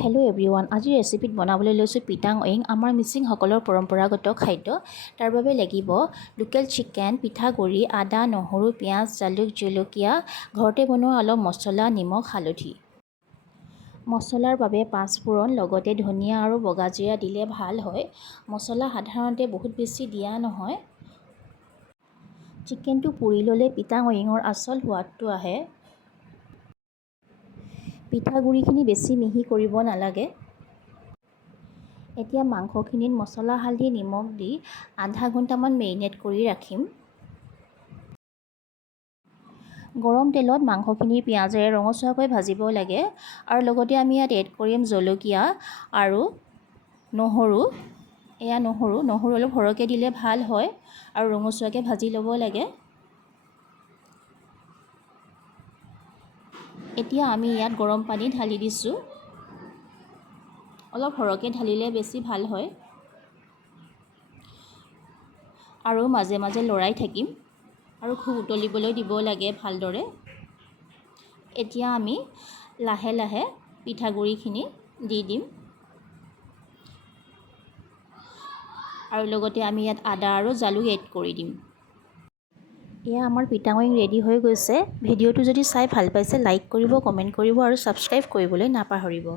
Hello' everyone, আজিৰ ৰেচিপিত বনাবলৈ লৈছোঁ পিঠাং ৱিং, আমাৰ মিচিংসকলৰ পৰম্পৰাগত খাদ্য। তাৰ বাবে লাগিব লোকেল চিকেন, পিঠাগুড়ি, আদা, নহৰু, পিঁয়াজ, জালুক, জলকীয়া, ঘৰতে বনোৱা অলপ মছলা, নিমখ, হালধি। মছলাৰ বাবে পাঁচফোৰণ, লগতে ধনিয়া আৰু বগা জিৰা দিলে ভাল হয়। মছলা সাধাৰণতে বহুত বেছি দিয়া নহয়। চিকেনটো পুৰি ল'লে পিঠাং ৱিঙৰ আচল সোৱাদটো আহে। পিঠাগুড়িখিনি বেছি মিহি কৰিব নালাগে। এতিয়া মাংসখিনিত মছলা, হালধি, নিমখ দি আধা ঘণ্টামান মেৰিনেট কৰি ৰাখিম। গৰম তেলত মাংসখিনি পিঁয়াজেৰে ৰঙচুৱাকৈ ভাজিব লাগে আৰু লগতে আমি ইয়াত এড কৰিম জলকীয়া আৰু নহৰু। এয়া নহৰু অলপ সৰহকৈ দিলে ভাল হয় আৰু ৰঙচুৱাকৈ ভাজি ল'ব লাগে। এতিয়া আমি ইয়াত গৰম পানী ঢালি দিছোঁ। অলপ সৰহকৈ ঢালিলে বেছি ভাল হয় আৰু মাজে মাজে লৰাই থাকিম আৰু খুব উতলিবলৈ দিব লাগে ভালদৰে। এতিয়া আমি লাহে লাহে পিঠাগুড়িখিনি দি দিম আৰু লগতে আমি ইয়াত আদা আৰু জালুক এড কৰি দিম। এয়া আমাৰ পিঠাং ৱিং ৰেডি হৈ গৈছে। ভিডিঅ'টো যদি চাই ভাল পাইছে লাইক কৰিব, কমেণ্ট কৰিব আৰু ছাবস্ক্ৰাইব কৰিবলৈ নাপাহৰিব।